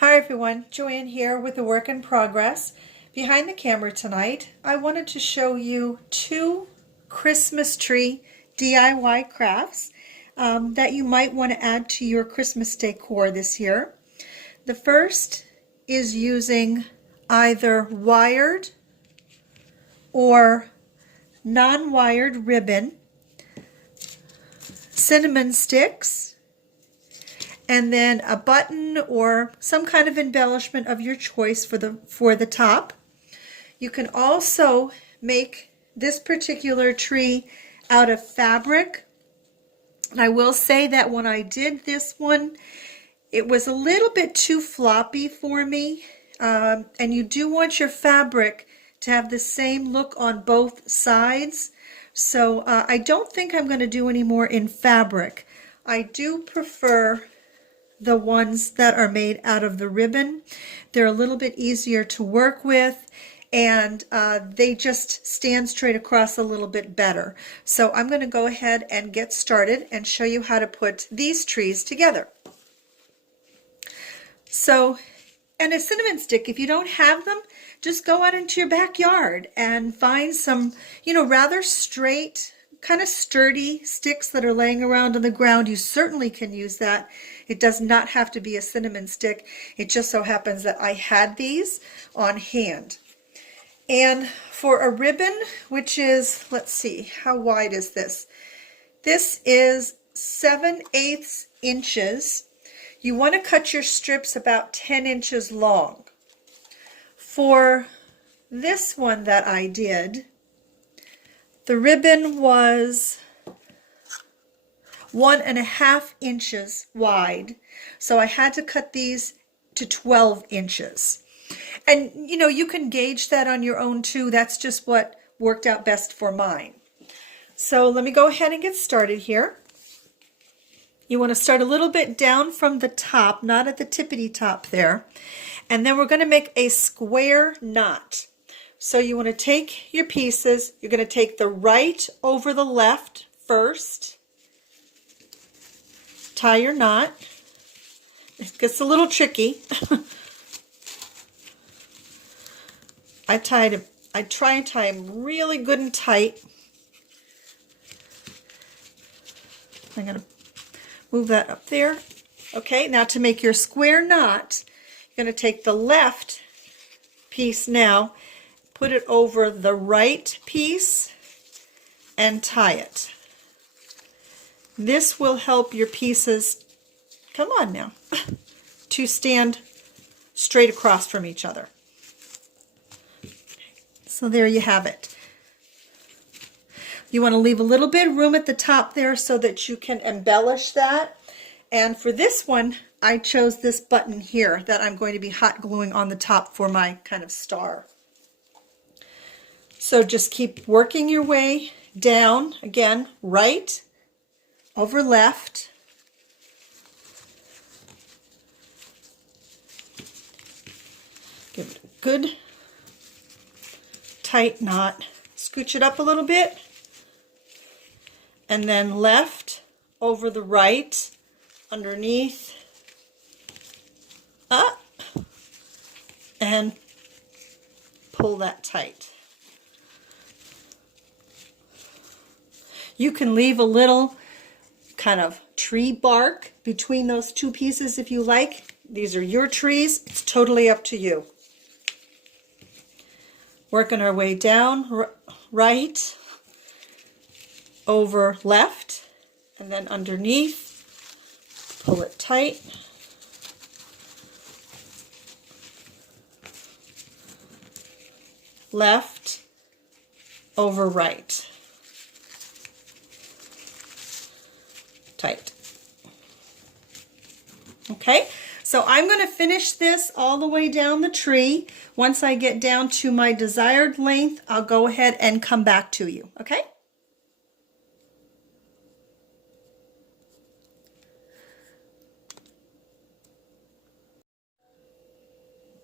Hi everyone, Joanne here with a work in progress. Behind the camera tonight, I wanted to show you two Christmas tree DIY crafts that you might want to add to your Christmas decor this year. The first is using either wired or non-wired ribbon, cinnamon sticks, and then a button or some kind of embellishment of your choice for the top. You can also make this particular tree out of fabric. And I will say that when I did this one, it was a little bit too floppy for me. And you do want your fabric to have the same look on both sides. So I don't think I'm going to do any more in fabric. I do prefer the ones that are made out of the ribbon. They're a little bit easier to work with, and they just stand straight across a little bit better. So I'm going to go ahead and get started and show you how to put these trees together. So, and a cinnamon stick, if you don't have them, just go out into your backyard and find some, rather straight, kind of sturdy sticks that are laying around on the ground. You certainly can use that. It does not have to be a cinnamon stick. It just so happens that I had these on hand. And for a ribbon, which is, let's see, how wide is this? This is 7/8 inches. You want to cut your strips about 10 inches long. For this one that I did, the ribbon was 1.5 inches wide, so I had to cut these to 12 inches. And you can gauge that on your own too. That's just what worked out best for mine. So let me go ahead and get started here. You want to start a little bit down from the top, not at the tippity top there. And then we're going to make a square knot. So you want to take your pieces, you're going to take the right over the left first, tie your knot. It gets a little tricky. I try and tie them really good and tight. I'm going to move that up there. Okay, now to make your square knot, you're going to take the left piece now, put it over the right piece, and tie it. This will help your pieces, come on now, to stand straight across from each other. So there you have it. You want to leave a little bit of room at the top there so that you can embellish that. And for this one, I chose this button here that I'm going to be hot gluing on the top for my kind of star. So just keep working your way down, again, right over left. Give it a good tight knot. Scooch it up a little bit. And then left over the right, underneath, up, and pull that tight. You can leave a little kind of tree bark between those two pieces if you like. These are your trees. It's totally up to you. Working our way down, right, over left, and then underneath, pull it tight. Left over right. Tight. Okay, so I'm going to finish this all the way down the tree. Once I get down to my desired length, I'll go ahead and come back to you, okay?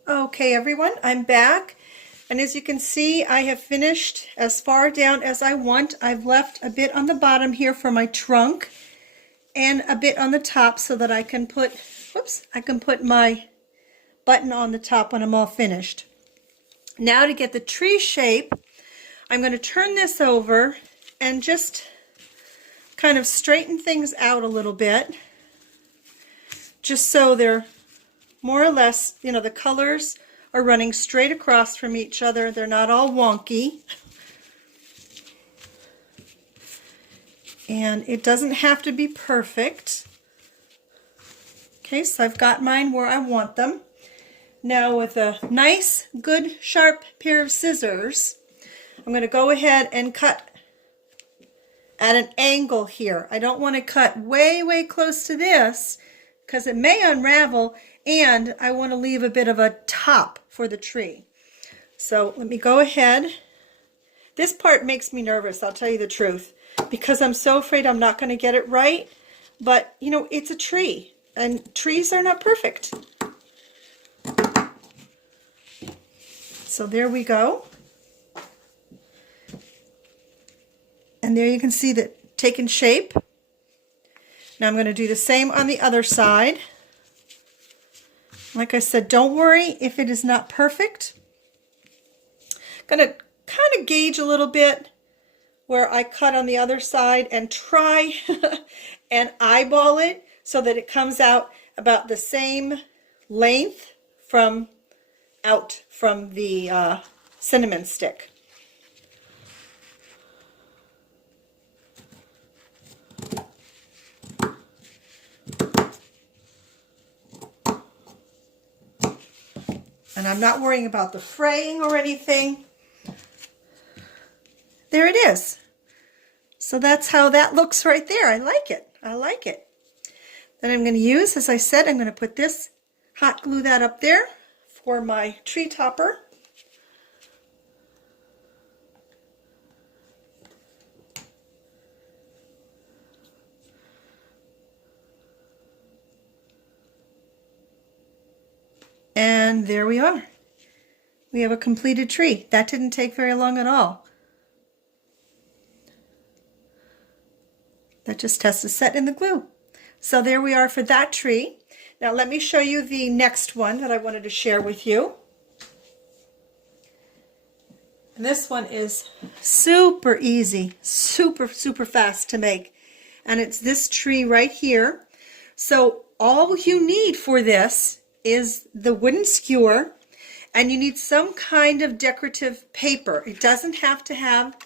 Okay, everyone, I'm back. And as you can see, I have finished as far down as I want. I've left a bit on the bottom here for my trunk and a bit on the top so that I can put, I can put my button on the top when I'm all finished. Now to get the tree shape, I'm going to turn this over and just kind of straighten things out a little bit, just so they're more or less, you know, the colors are running straight across from each other. They're not all wonky. And it doesn't have to be perfect. Okay, so I've got mine where I want them. Now with a nice, good, sharp pair of scissors, I'm going to go ahead and cut at an angle here. I don't want to cut way, way close to this because it may unravel, and I want to leave a bit of a top for the tree. So let me go ahead. This part makes me nervous, I'll tell you the truth, because I'm so afraid I'm not going to get it right. But, you know, it's a tree, and trees are not perfect. So there we go. And there you can see that taken shape. Now I'm going to do the same on the other side. Like I said, don't worry if it is not perfect. I'm going to kind of gauge a little bit where I cut on the other side and try and eyeball it so that it comes out about the same length from out from the cinnamon stick. And I'm not worrying about the fraying or anything. There it is. So that's how that looks right there. I like it. I like it. Then I'm going to use, as I said, I'm going to put this, hot glue that up there for my tree topper. And there we are. We have a completed tree. That didn't take very long at all. That just has to set in the glue. So there we are for that tree. Now let me show you the next one that I wanted to share with you. And this one is super easy, super fast to make. And it's this tree right here. So all you need for this is the wooden skewer, and you need some kind of decorative paper. It doesn't have to have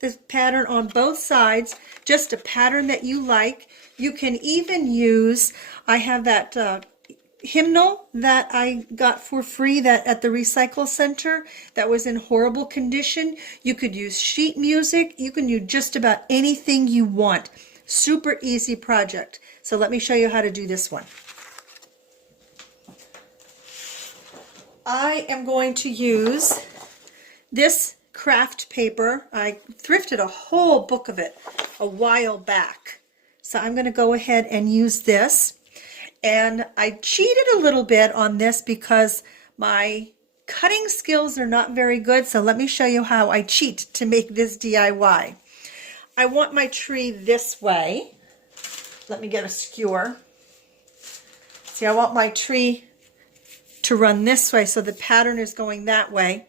this pattern on both sides, just a pattern that you like. You can even use, I have that hymnal that I got for free that at the recycle center that was in horrible condition. You could use sheet music. You can use just about anything you want. Super easy project. So let me show you how to do this one. I am going to use this craft paper. I thrifted a whole book of it a while back. So I'm going to go ahead and use this. And I cheated a little bit on this because my cutting skills are not very good. So let me show you how I cheat to make this DIY. I want my tree this way. Let me get a skewer. See, I want my tree to run this way, so the pattern is going that way.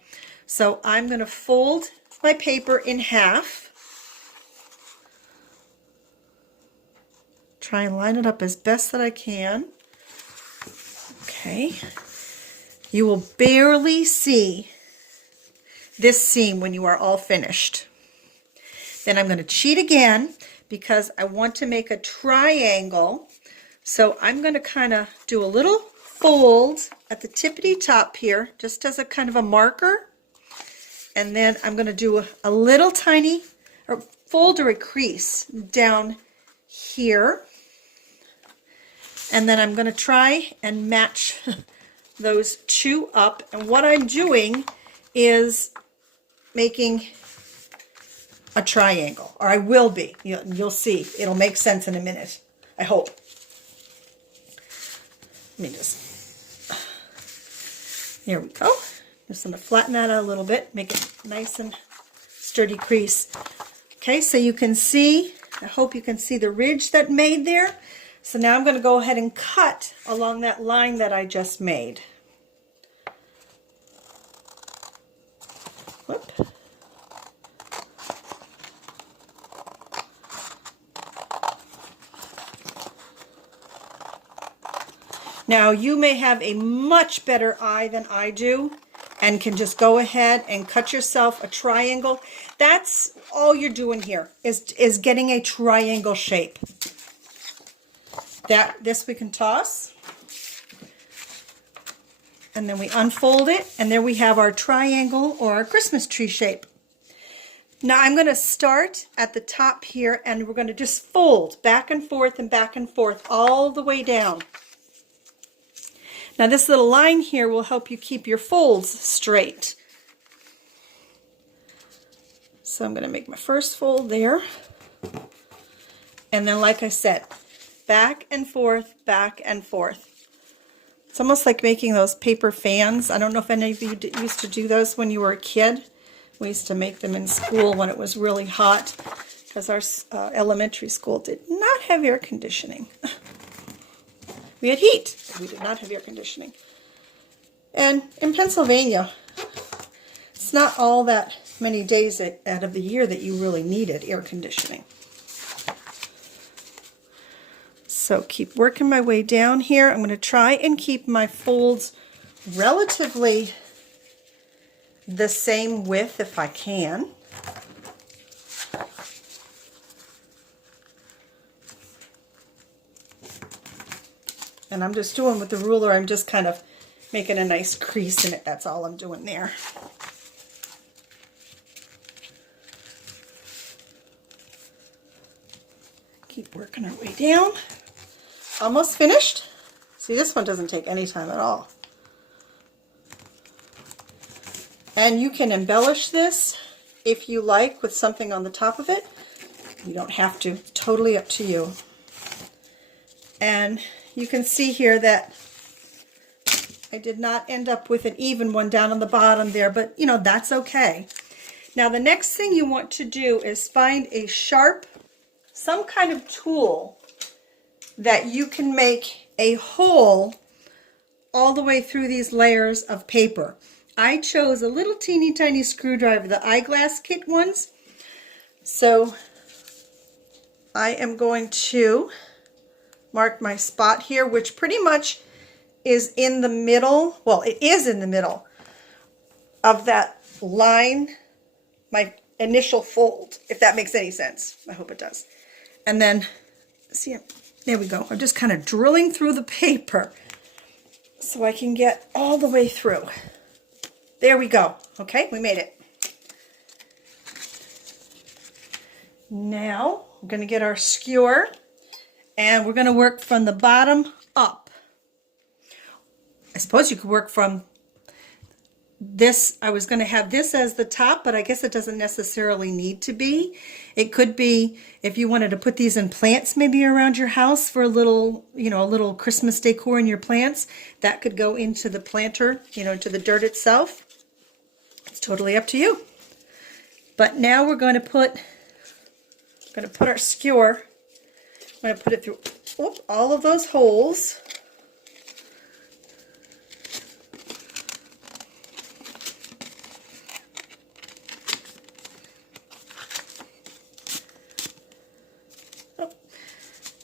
So I'm going to fold my paper in half. Try and line it up as best that I can. Okay. You will barely see this seam when you are all finished. Then I'm going to cheat again because I want to make a triangle. So I'm going to kind of do a little fold at the tippity top here, just as a kind of a marker. And then I'm going to do a little tiny fold or a crease down here. And then I'm going to try and match those two up. And what I'm doing is making a triangle, or I will be. You'll see. It'll make sense in a minute, I hope. Let me just, here we go. Just going to flatten that out a little bit, make it nice and sturdy crease. Okay, so you can see, I hope you can see the ridge that made there. So now I'm going to go ahead and cut along that line that I just made. Whoop. Now you may have a much better eye than I do and can just go ahead and cut yourself a triangle. That's all you're doing here is getting a triangle shape. This we can toss. And then we unfold it, and there we have our triangle or our Christmas tree shape. Now I'm going to start at the top here, and we're going to just fold back and forth all the way down. Now this little line here will help you keep your folds straight. So I'm going to make my first fold there. And then, like I said, back and forth, back and forth. It's almost like making those paper fans. I don't know if any of you used to do those when you were a kid. We used to make them in school when it was really hot because our elementary school did not have air conditioning. We had heat. We did not have air conditioning. And in Pennsylvania, it's not all that many days out of the year that you really needed air conditioning. So keep working my way down here. I'm going to try and keep my folds relatively the same width if I can. And I'm just doing with the ruler, I'm just kind of making a nice crease in it. That's all I'm doing there. Keep working our way down. Almost finished. See, this one doesn't take any time at all. And you can embellish this if you like with something on the top of it. You don't have to. It's totally up to you. And you can see here that I did not end up with an even one down on the bottom there, but you know, that's okay. Now the next thing you want to do is find a sharp, some kind of tool that you can make a hole all the way through these layers of paper. I chose a little teeny tiny screwdriver, the eyeglass kit ones. So I am going to mark my spot here, which pretty much is in the middle. Well, it is in the middle of that line, my initial fold, if that makes any sense. I hope it does. And then, see, there we go. I'm just kind of drilling through the paper so I can get all the way through. There we go. Okay, we made it. Now we're going to get our skewer and we're going to work from the bottom up. I suppose you could work from this. I was going to have this as the top, but I guess it doesn't necessarily need to be. It could be if you wanted to put these in plants maybe around your house for a little, you know, a little Christmas decor in your plants. That could go into the planter, you know, into the dirt itself. It's totally up to you. But now we're going to put our skewer. I'm going to put it through all of those holes.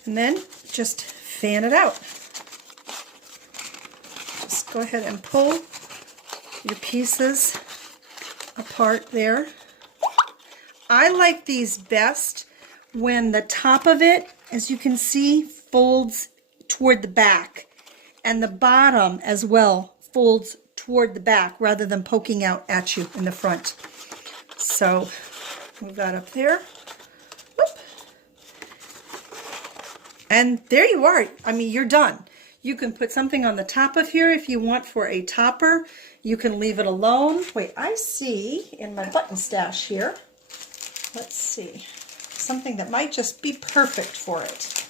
And then just fan it out. Just go ahead and pull your pieces apart there. I like these best when the top of it, as you can see, folds toward the back, and the bottom as well folds toward the back rather than poking out at you in the front. So move that up there. And there you are. I mean, you're done. You can put something on the top of here if you want for a topper. You can leave it alone. Wait, I see in my button stash here, let's see, something that might just be perfect for it.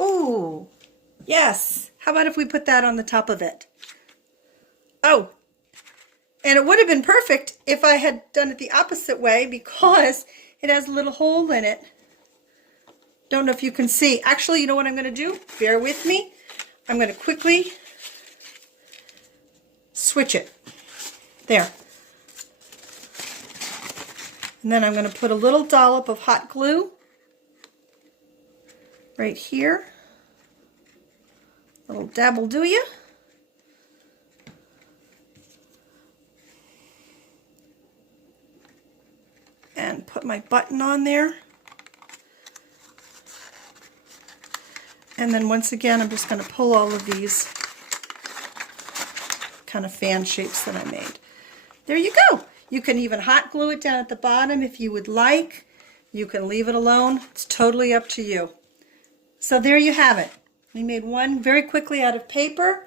Ooh, yes. How about if we put that on the top of it? Oh, and it would have been perfect if I had done it the opposite way because it has a little hole in it. Don't know if you can see. Actually, you know what I'm going to do? Bear with me. I'm going to quickly switch it. There. And then I'm going to put a little dollop of hot glue right here. A little dab will do ya. And put my button on there. And then once again, I'm just going to pull all of these kind of fan shapes that I made. There you go. You can even hot glue it down at the bottom if you would like. You can leave it alone. It's totally up to you. So there you have it. We made one very quickly out of paper,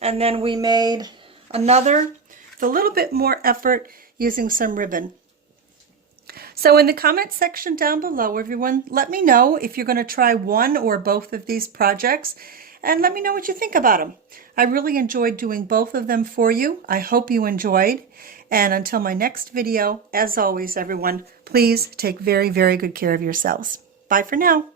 and then we made another with a little bit more effort using some ribbon. So in the comment section down below, everyone, let me know if you're going to try one or both of these projects, and let me know what you think about them. I really enjoyed doing both of them for you. I hope you enjoyed. And until my next video, as always, everyone, please take very, very good care of yourselves. Bye for now.